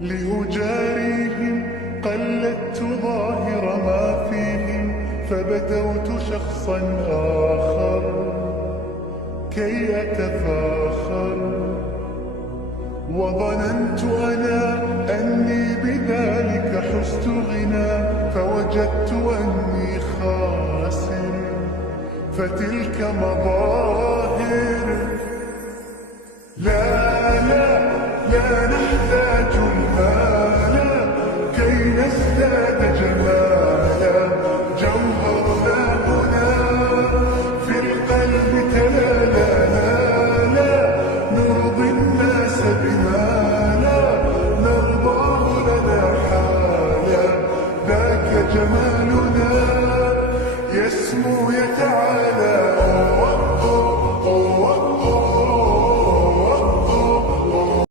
لأجاريهم قلدت ظاهر ما فيهم، فبدوت شخصا آخر كي أتفاخر، وظننت أنا أني بذلك حزت غنى، فوجدت أني خاسر، فتلك مظاهر. لا لا لا نحتاج الآن